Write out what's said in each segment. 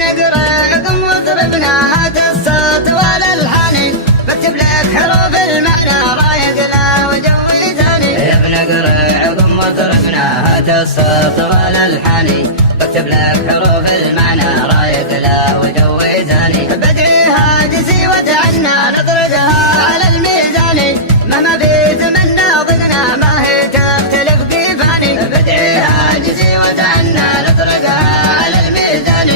بنقرا قم وضربنا هات الصوت والالحان بكتب لك حروف المعنى رايق لا وجوي ثاني. بنقرا قم وضربنا هات الصوت والالحان بكتب لك حروف المعنى رايق لا وجوي ثاني. بدعي هاجسي وتعنى نطردها على الميزان مهما في زمنا ضقنا ما هي تختلف قيفاني. بدعي هاجسي وتعنى نطردها على الميزان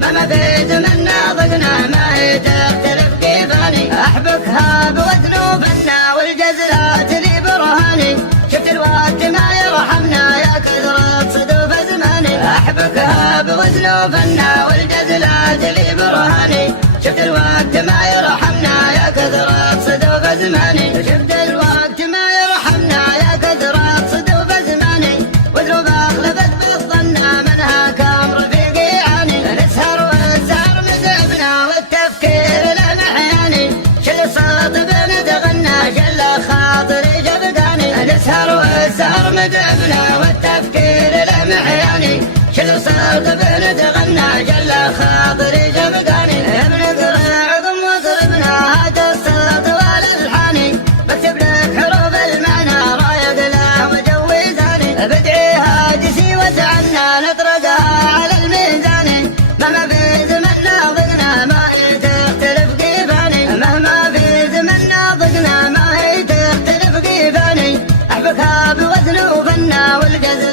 مهما في زمنا ضقنا ما هي تختلف قيفاني. احبكها بوزن وفنا والجزلات ذي برهاني شفت الوقت ما يرحمنا يا كثرة صدوف زماني. احبكها بوزن وفنا والجزلات ذي برهاني شفت الوقت ما يرحمنا يا كثرة صدوف زماني. شفت الوقت ما يرحمنا يا كثرة صدوف زماني وذنوب اغلبت بالظن منها كم رفيقي عاني. نسهر والسهر مذهبنا والتفكير له محياني شل الصوت بنتغنى شل خاطري جبقاني. نسهر والسهر مذهبنا والتفكير له محياني شل الصوت بنتغنى شل خاطري جبقاني. بنقرا عظم وضربنا هات الصوت والالحان بكتب لك حروف المعنى رايق لا وجوي ثاني. بدعي هاجسي وتعنى نطرقها على الميزان مهما في زمنا ضقنا ما هي تختلف قيفاني. مهما في زمنا ضقنا ما هي تختلف قيفاني. احبكها بوزن وفنا والجزل